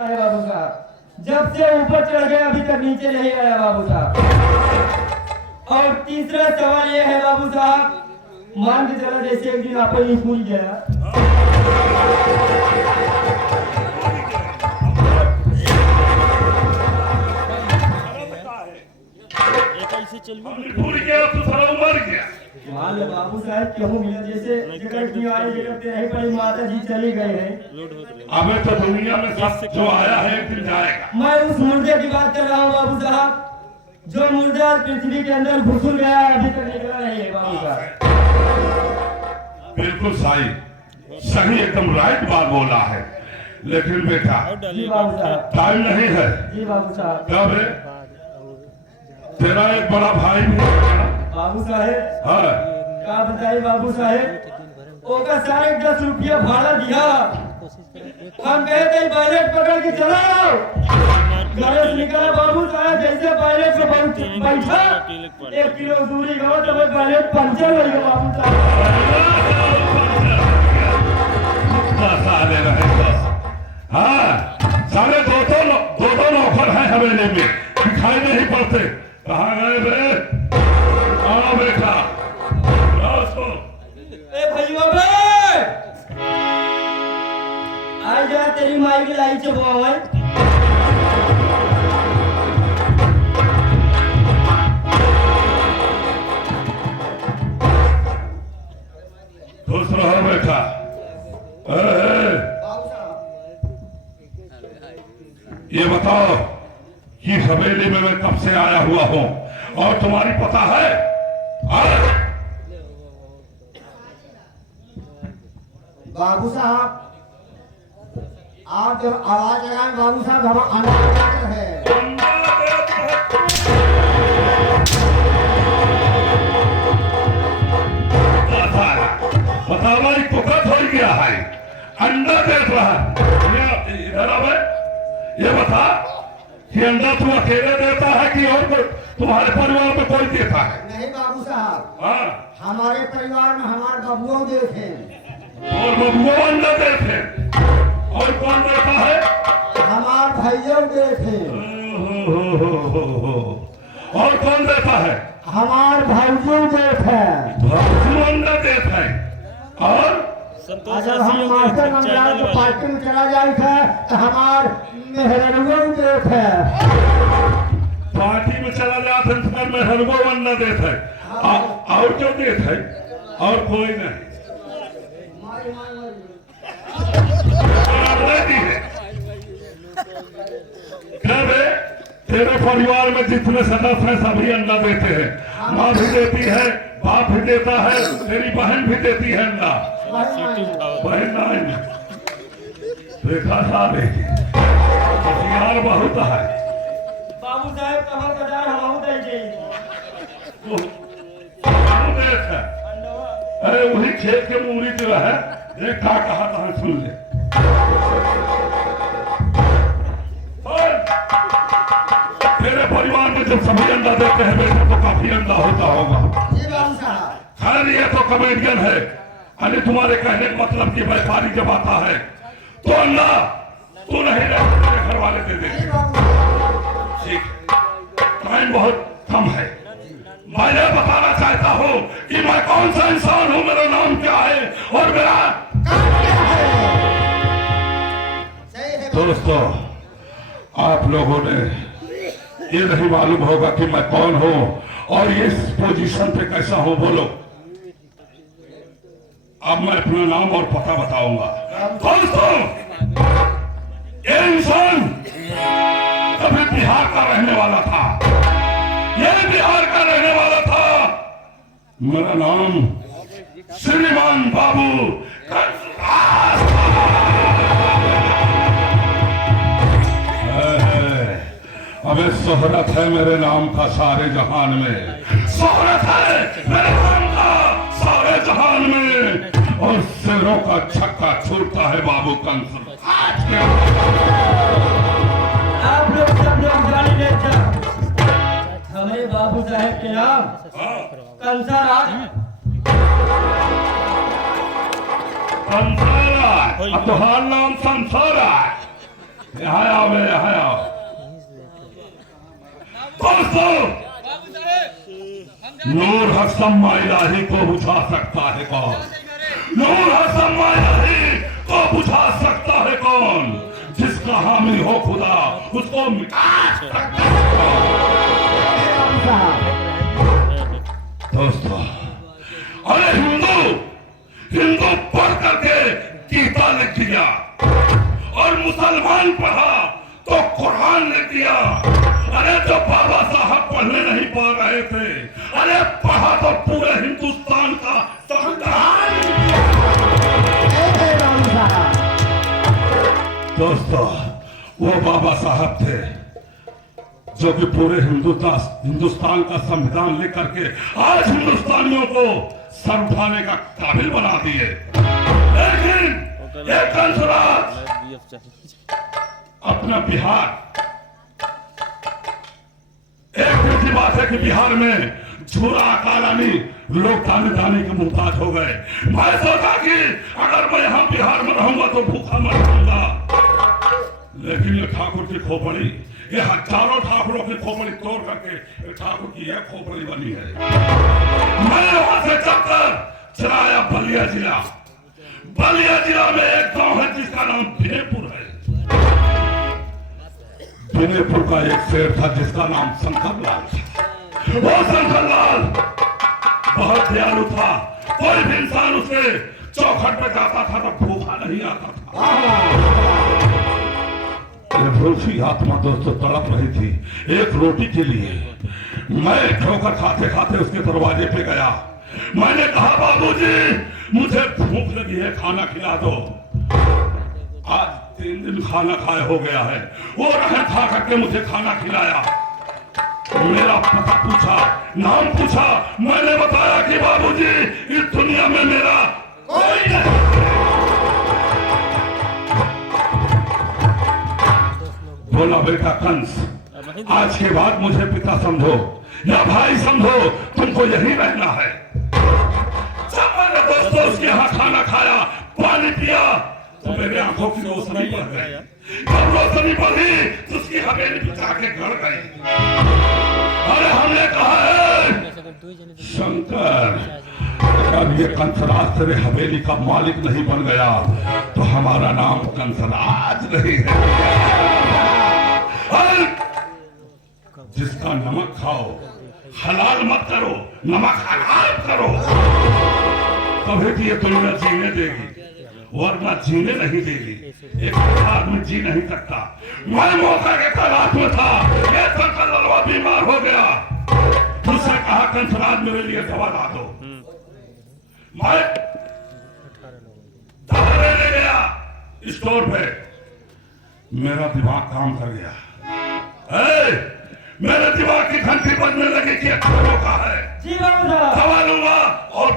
है बाबू साहब, जब से ऊपर चढ़ गया अभी तक नीचे नहीं आया बाबू साहब। और तीसरा सवाल यह है बाबू साहब, मान के चला जैसे एक दिन आप ही भूल गया, भूल गया तो सारा मर गया। मान लो बाबू साहब क्यों मिला, जैसे जगत निवारी जगत नहीं पड़ी, माता जी चली गए हैं। अबे तो दुनिया में सब जो आया है एक दिन जाएगा। मैं उस मुर्दे की बात कर रहा हूँ बाबू साहब, जो मुर्दा पृथ्वी के अंदर घुस गया है, अभी तक निकला नहीं है बाबू साहब। बिल्कुल सही एकदम राइट बात बोला है, लेकिन बेटा जी बाबू साहब, टाइम नहीं है। जी बाबू साहब। कब है? तेरा एक बड़ा भाई भी है बाबू साहेब। हाँ। क्या बताइए बाबू साहेब, ओका सारे 10 रुपया भाड़ा दिया, हम कहे थे बैलेट पकड़ के चलाओ, घर से निकला बाबू साहब, जैसे बैलेट से बैठा 1 किलो दूरी गया तो बैलेट पंचर हो गया बाबू साहब। हाँ, सारे दो नौकर हैं हवेली में, दिखाई नहीं पड़ते। कहाँ गए बे? आओ बेटा, भैया आ जा, तेरी माई की लाई चबुआ खुश रहो बेटा। ये बताओ कि हवेली में मैं कब से आया हुआ हूँ और तुम्हारी पता है? बाबू साहब, आप जब आवाज लगाए बाबू साहब, हम अंदर है। बतावा कुकत हो गया है, अंडा देख रहा है। इधर आवे, ये बता कि अंडा तू अकेले देता है कि और तुम्हारे परिवार में कोई देता है? नहीं बाबू साहब, हाँ, हमारे परिवार में हमारे बबुओं देखे और बबुआ अंडा देते, और कौन देता है? हमारे भाइयों देखे। और कौन देता है? हमारे भाइयों देखे। भाइयों अंडा देता है। और अगर हम मास्टर मंगला तो पार्टी में चला जाए तो हमारे मेहरनुओं देखे। पार्टी में चला जाते हैं में हरगो अंडा देता है, और क्यों देता है? और कोई नहीं। तेरे परिवार में जितने सदस्य हैं सभी अंडा देते हैं। माँ भी देती है, बाप भी देता है, तेरी बहन भी देती है अंडा। बहन नहीं देखा था, देखी हथियार बहुत है। बाबू साहब कहाँ कदार हम देख है। अरे वही खेत के मूरी जो है, देख क्या कहा था, सुन ले। तेरे परिवार में जब सभी अंडा देते हैं बेटे तो काफी अंडा होता होगा। जी बाबू साहब। खैर ये तो कॉमेडियन है, अरे तुम्हारे कहने का मतलब कि व्यापारी जब आता है तो अंडा तू नहीं रहता, तेरे घर वाले दे देते। ठीक, टाइम बहुत कम है। मैं बताना चाहता हूँ कि मैं कौन सा इंसान हूँ, मेरा नाम क्या है और मेरा दोस्तों, आप लोगों ने ये नहीं मालूम होगा कि मैं कौन हूँ और इस पोजीशन पे कैसा हूँ। बोलो, अब मैं अपना नाम और पता बताऊंगा। दोस्तों, ये इंसान कभी बिहार का रहने वाला था, ये बिहार का रहने वाला था। मेरा नाम श्रीमान बाबू अबे शोहरत है मेरे नाम का सारे जहान में, शोहरत है मेरे नाम का सारे जहान में, और शेरों का छक्का छूटता है बाबू कंस। आप लोग सब लोग जान लेते, हमारे बाबू साहब के नाम कंसा राज। संसारा, अब तुम्हारा नाम संसारा। यहाँ आओ, मैं यहाँ आओ। दोस्तों, नूर हसम्मा इलाही को बुझा सकता है कौन? नूर हसम्मा इलाही को बुझा सकता है कौन? जिसका हामी हो खुदा उसको मिटा सकता है कौन? दोस्तों, अरे हिंदू पढ़ करके गीता लिख दिया और मुसलमान पढ़ा तो कुरान लिख दिया। अरे जो बाबा साहब पढ़ने नहीं पा रहे थे, अरे पढ़ा तो पूरे हिंदुस्तान का संविधान। दोस्तों, वो बाबा साहब थे जो कि पूरे हिंदुस्तान का संविधान लिख करके आज हिंदुस्तानियों को सर उठाने का काबिल बना दिए। लेकिन एक कंसराज अपना बिहार, एक दिन की बात है कि बिहार में झूरा कालानी लोग दाने दाने के मुहताज हो गए। मैं सोचा कि अगर मैं यहाँ बिहार में रहूंगा तो भूखा मर जाऊंगा, लेकिन ये ठाकुर की खोपड़ी, ये हजारों ठाकुरों की खोपड़ी तोड़ करके ठाकुर की यह खोपड़ी बनी है। मैं वहां से चक्कर चलाया बलिया जिला। बलिया जिला में एक गांव है जिसका नाम विनयपुर है। विनयपुर का एक शेर था जिसका नाम शंकरलाल था। वो शंकरलाल बहुत दयालु था। कोई भी इंसान उसे चौखट पे जाता था तो भूखा नहीं आता था। ये भूखी आत्मा दोस्तों तड़प रही थी एक रोटी के लिए। मैं ठोकर खाते खाते उसके दरवाजे पे गया। मैंने कहा, बाबूजी मुझे भूख लगी है, खाना खिला दो। आज 3 दिन खाना खाए हो गया है। वो रहन खा करके मुझे खाना खिलाया। मेरा पता पूछा, नाम पूछा। मैंने बताया कि बाबूजी इस दुनिया में मेरा कोई नहीं। बोला, बेटा कंस, आज के बाद मुझे पिता समझो या भाई समझो, तुमको यही रहना है। जब मैंने दोस्तों उसके यहाँ खाना खाया, पानी पिया, तो मेरी आंखों की रोशनी बढ़ गई। जब रोशनी बढ़ी तो उसकी हवेली पे जाके गड़ गई। अरे हमने कहा है शंकर, अगर ये कंसराज तेरे हवेली का मालिक नहीं बन गया तो हमारा नाम कंसराज नहीं है। जिसका नमक खाओ हलाल मत करो, नमक हलाल करो, तभी तो ये दुनिया जीने देगी, वरना जीने नहीं देगी। एक आदमी जी नहीं सकता। मैं मौका के तलाश में था, ये शंकर बीमार हो गया। उसने कहा, कंसराज मेरे लिए दवा ला दो। मैं दवा लेने गया स्टोर पे। मेरा दिमाग काम कर गया। मेरे दिमाग की घंटी बजने लगी कि अच्छा मौका है, दवा लूंगा और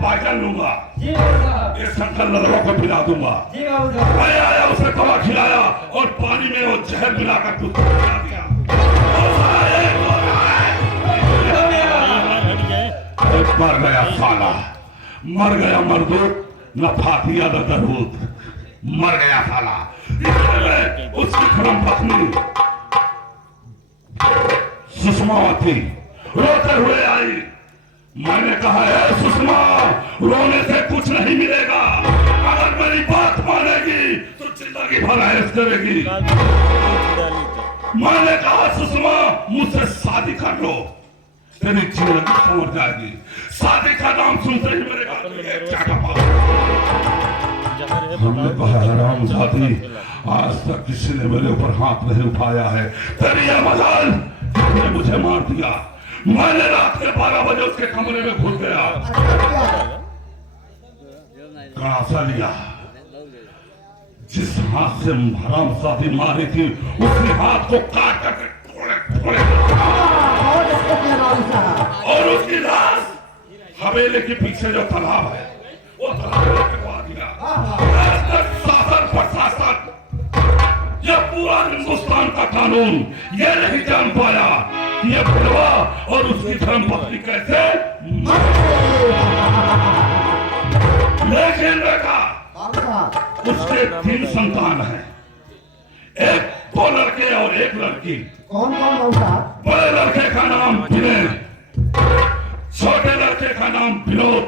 पायजन लूंगा, ये शंकर लड़वा को पिला दूंगा। मैं आया, उसे दवा खिलाया और पानी में वो जहर मिलाकर दूध पिला दिया। मर गया साला, मर गया मरदूत, न फातिया न दरूद, मर गया साला। उसकी खरम पत्नी सुषमावती रोते हुए आई। मैंने कहा, है सुषमा, रोने से कुछ नहीं मिलेगा। अगर मेरी बात मानेगी तो जिंदगी भर ऐश करेगी। मैंने कहा, सुषमा मुझसे शादी कर लो, तेरी जिंदगी संवर जाएगी। शादी का नाम सुनते ही मेरे हाथ में एक चाटा। हमने कहा, हरामजादी, आज तक किसी ने मेरे ऊपर हाथ नहीं उठाया है। तेरी यह मजाल ने मुझे मार दिया। मैंने रात के 12 बजे उसके कमरे में घुस गया, कड़ासा लिया। जिस हाथ से हरामजादी मारी थी उसी हाथ को काट करके थोड़े और उसकी लाश हवेली के पीछे जो तालाब है वो तालाब में फेंकवा दिया। शासन प्रशासन, यह पूरा हिंदुस्तान का कानून ये नहीं जान पाया कि ये विधवा और उसकी धर्मपत्नी कैसे। लेकिन देखा, उसके 3 संतान हैं। एक 2 लड़के और 1 लड़की। कौन कौन बाबू साहब? बड़े लड़के का नाम विनय, छोटे लड़के का नाम विनोद,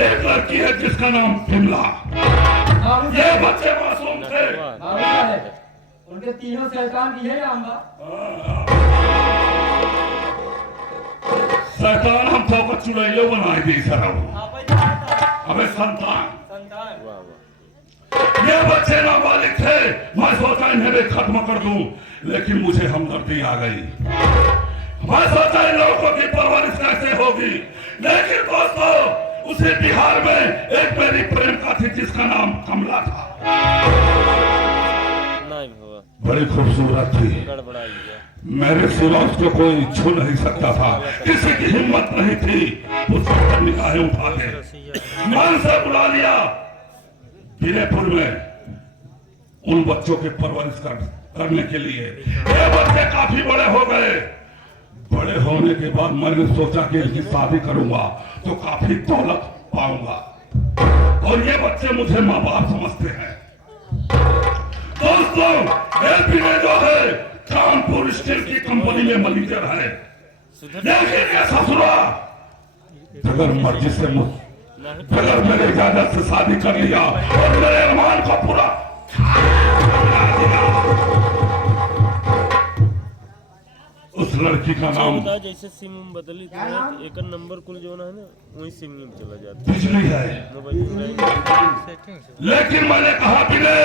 1 लड़की है जिसका नाम विमला। ये बच्चे मासूम थे। बाबू साहब उनके तीनों शैतान की है आंबा। शैतान हम तो चुड़ैलो बनाए दी सर। अबे संतान ये बच्चे नाबालिग थे। मैं सोचा इन्हें भी खत्म कर दूं, लेकिन मुझे हमदर्दी आ गई। मैं सोचा इन लोगों की परवरिश कैसे होगी, लेकिन दोस्तों उसी बिहार में एक मेरी प्रेमिका थी जिसका नाम कमला था। बड़ी खूबसूरत थी, मेरे सिवा उसको कोई छू नहीं सकता था। किसी की हिम्मत नहीं थी उसको निगाहें उठा के मन से बुला लिया विनयपुर में उन बच्चों के परवरिश करने के लिए। ये बच्चे काफी बड़े हो गए। बड़े होने के बाद मैंने सोचा कि इनकी शादी करूंगा तो काफी दौलत पाऊंगा, और ये बच्चे मुझे माँ बाप समझते हैं। दोस्तों विनय जो है कानपुर स्टील की कंपनी में मैनेजर है, लेकिन ये ससुरा अगर मर्जी से अगर मेरे इजाजत से शादी कर लिया और मेरे अरमान को पूरा उस लड़की का नाम जैसे सिम बदली थी एक नंबर कुल जो है ना वही सिम में चला जाता बिजली है। लेकिन मैंने कहा विनय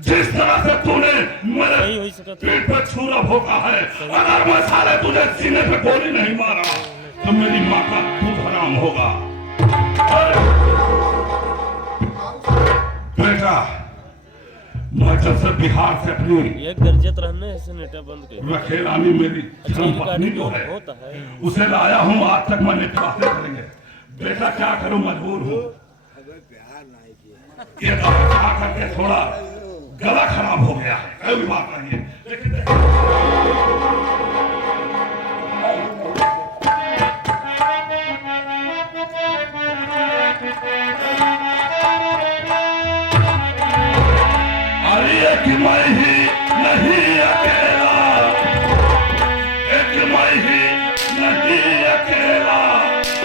जिस तरह से तूने मेरे पीठ पे छुरा भोंका है, अगर मैं साले तुझे सीने पे गोली नहीं मारा तो मेरी माँ का दूध हराम होगा। बेटा मैं जब से बिहार से अपनी एक गरजत रहने ऐसे नेटा बंद के रखेलानी मेरी पत्नी जो है उसे लाया हूँ, आज तक मैं निकाले करेंगे। बेटा क्या करूँ, मजबूर हूँ। ये खा करके थोड़ा गला खराब हो गया है, कोई बात नहीं है। एक मैं ही नहीं अकेला, एक मैं ही नहीं अकेला,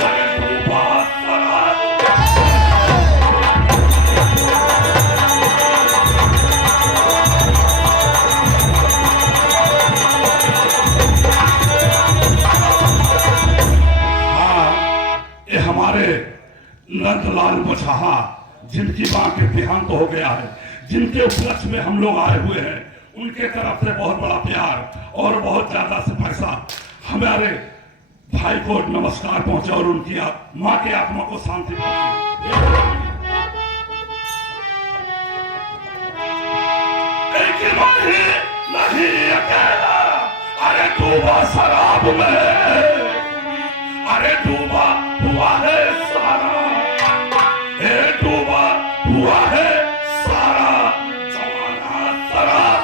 अरे तू बात ये हमारे नंदलाल बछहा जिनकी मां के देहांत हो गया है, जिनके उपलक्ष्य में हम लोग आए हुए हैं, उनके तरफ से बहुत बड़ा प्यार और बहुत ज्यादा से पैसा हमारे भाई को नमस्कार पहुंचे और उनकी मां की आत्मा को शांति पहुंचे। नहीं अकेला, अरे डूबा शराब में, अरे डूबा हुआ है सारा, डूबा हुआ है सारा जमाना शराब।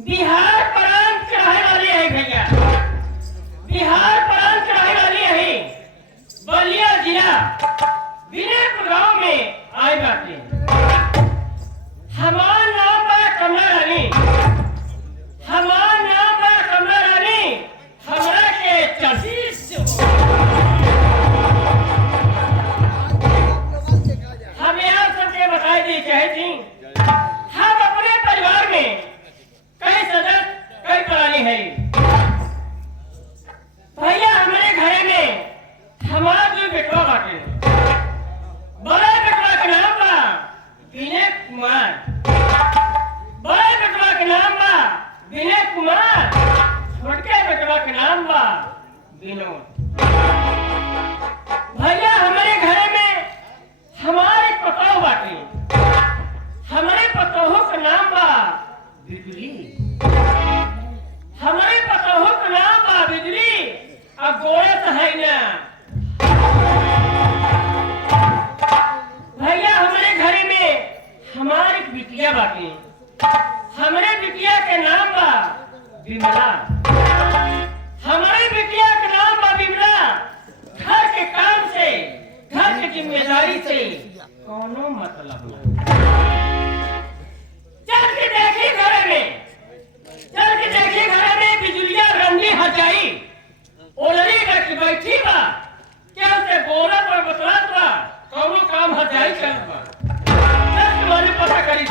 बिहार प्राण चढ़ाई वाली है भैया, बिहार प्राण चढ़ाई वाली है। बलिया जिला विनयपुर गांव में आए बाटे। हमार नाम बा कमला रानी, हमार नाम बा कमला रानी। हमरा के चर्ची से हम यहाँ सबके बताई दी चाहे थी। हम अपने परिवार में कई सदस्य कई पुरानी है भैया। हमारे घर में हमारा जो बेटवा बाटे, बड़े बेटवा का नाम बा विनय कुमार, बड़े बेटवा का नाम बा विनय कुमार, छोटे बेटवा का नाम बा विनोद। भैया हमारे घर में हमारे पता हमारी बिटिया बाकी हमारे बिटिया के नाम बा बिमला। हमारे बिटिया के नाम बा बिमला। घर के काम से घर की जिम्मेदारी से कोनो मतलब नहीं। चल के देखी घर में बिजुलिया रंगी हजाई ओलरी रख बैठी बा क्या से बोरा पर बतलात बा कोनो काम हजाई चल बा। चल तुम्हारे पता करी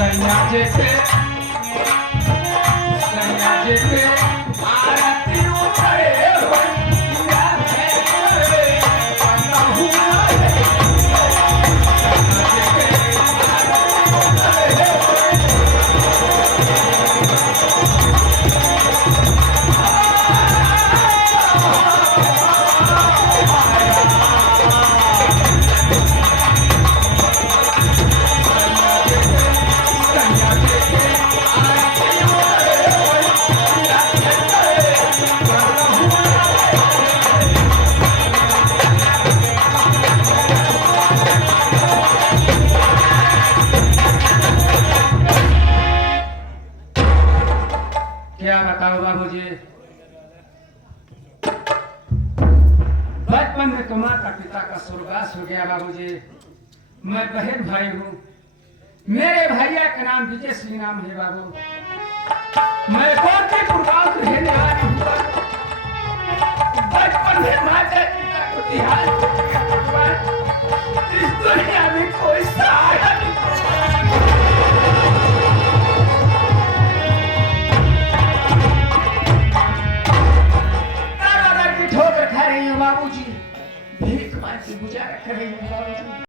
कन्या के तो माता पिता का स्वर्गवास हो गया बाबूजी। मैं बहन भाई हूँ। मेरे भैया का नाम विजय सिंह नाम है बाबू। मैं गोरखपुर गांव से रहने वाली हूँ। बचपन में माता पिता को तिहार इस दुनिया में कोई सहारा नहीं। ठोकर खा रही हूँ बाबूजी, भीख मांग के गुजारा कर रही हूँ बाबूजी।